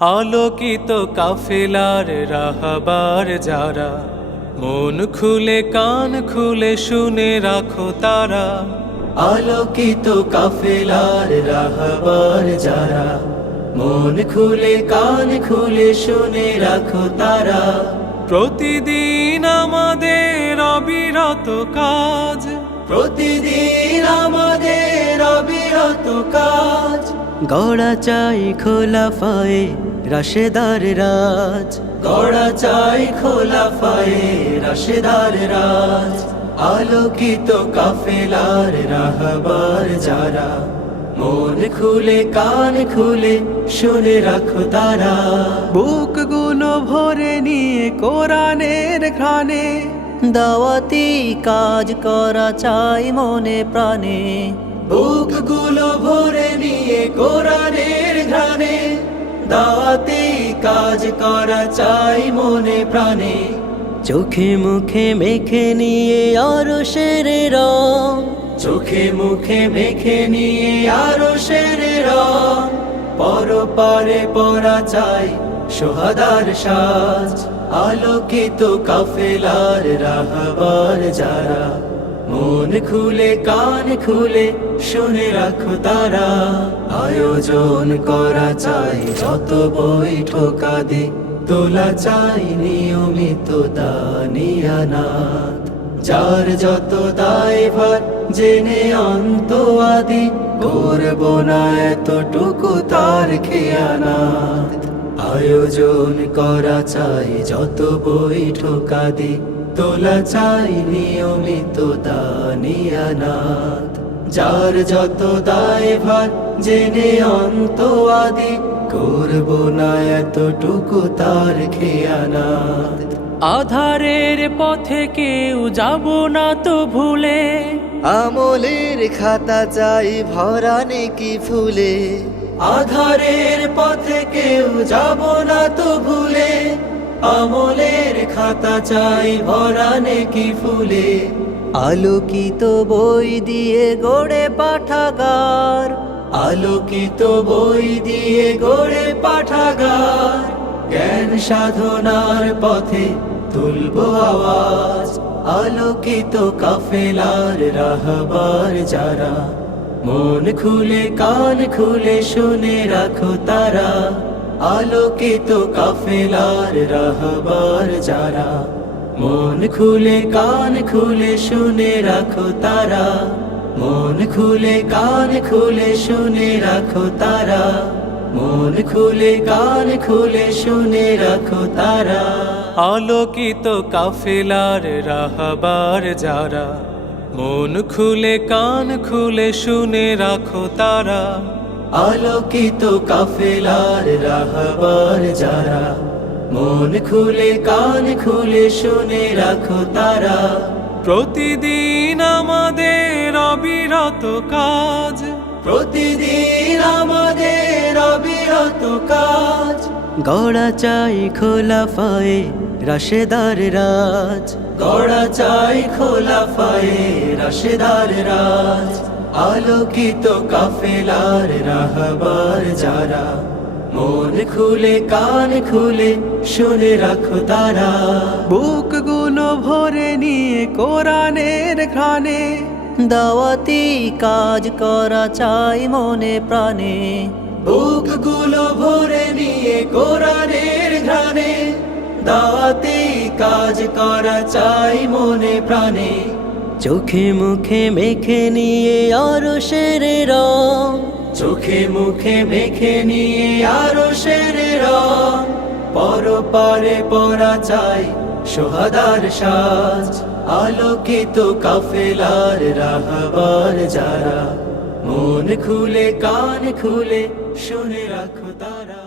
আলোকিত কাফেলার রাহবার যারা, মন খুলে কান খুলে শুনে রাখো তারা। আলোকিত কাফেলার রাহবার যারা, মন খুলে কান খুলে শুনে রাখো তারা। প্রতিদিন আমাদের অবিরত কাজ, প্রতিদিন আমাদের অবিরত কাজ। গড়া চাই খোলাফায়ে রাশেদার রাজ, গড়া চাই খোলাফায়ে রাশেদার রাজ। আলোকিত কাফেলার রাহবার যারা, মন খুলে কান খুলে শুনে রাখো তারা। বুকগুলো ভরে নিয়ে কোরআনের ঘ্রাণে, দাওয়াতি কাজ করা চাই মনে প্রাণে। বুকগুলো ভরে নিয়ে কোরআনের ঘ্রাণে, দাওয়াতি কাজ করা চাই মনে প্রাণে। চোখে মুখে মেখে নিয়ে আরশের রং, চোখে মুখে মেখে নিয়ে আরশের রং। পরপারে পরা চাই সোহাদার সাজ। আলোকিত কাফেলার রাহবার যারা, মন খুলে কান খুলে শুনে রাখো তারা। আয়োজন করা চাই যত বৈঠকা দে, তোলা চাই নিয়মিত দানিয়ানাত। যার যত দায়ভার জেনে অন্ত আদি, করব না এতটুকু তার খেয়ানাত। আয়োজন করা চাই যত বৈঠকা দে, তোলা চাই নিয়মিত দানিয়ানাত। যার যত দায়ভার জেনে অন্ত আদি, করব না এতটুকু তার খেয়ানাত। আধারের পথে কেউ যাব না তো ভুলে, আমলের খাতা চাই ভরা নেকি ফুলে। আধারের পথে কেউ যাব না তো ভুলে, আমলের খাতা চাই ভরা নেকি ফুলে। আলোকিত বই দিয়ে গড়ে পাঠাগার, আলোকিত বই দিয়ে গড়ে পাঠাগার। জ্ঞান সাধনার পথে তুলব আওয়াজ। আলোকিত কাফেলার রাহবার যারা, মন খুলে কান খুলে শুনে রাখো তারা। আলোকিত কাফেলার রাহবার যারা, মন খুলে কান খুলে শুনে রাখো তারা। মন খুলে কান খুলে শুনে রাখো তারা। মন খুলে কান খুলে শুনে রাখো তারা। আলোকিত কাফেলার রাহবার যারা, মন খুলে কান খুলে শুনে রাখো তারা। আলোকিত কাফেলার রাহবার যারা, মন খুলে কান খুলে শুনে রাখো তারা। প্রতিদিন আমাদের অবিরত কাজ, প্রতিদিন আমাদের অবিরত কাজ। গড়া চাই খোলাফায়ে রাশেদার রাজ, গড়া চাই খোলাফায়ে রাশেদার রাজ। আলোকিত কাফেলার রাহবার যারা, মন খুলে কান খুলে শুনে রাখো তারা। বুকগুলো ভরে নিয়ে কোরআনের ঘ্রাণে, দাওয়াতি কাজ করা চাই মনে প্রাণে। বুকগুলো ভরে নিয়ে কোরআনের ঘ্রাণে, দাওয়াতি কাজ করা চাই মনে প্রাণে। চোখে মুখে মেখে নিয়ে আরশের রং, চোখে মুখে মেখে নিয়ে আরশের রং। পরপারে পরা চাই সোহাদার সাজ। আলোকিত কাফেলার রাহবার যারা, মন খুলে কান খুলে শুনে রাখো তারা।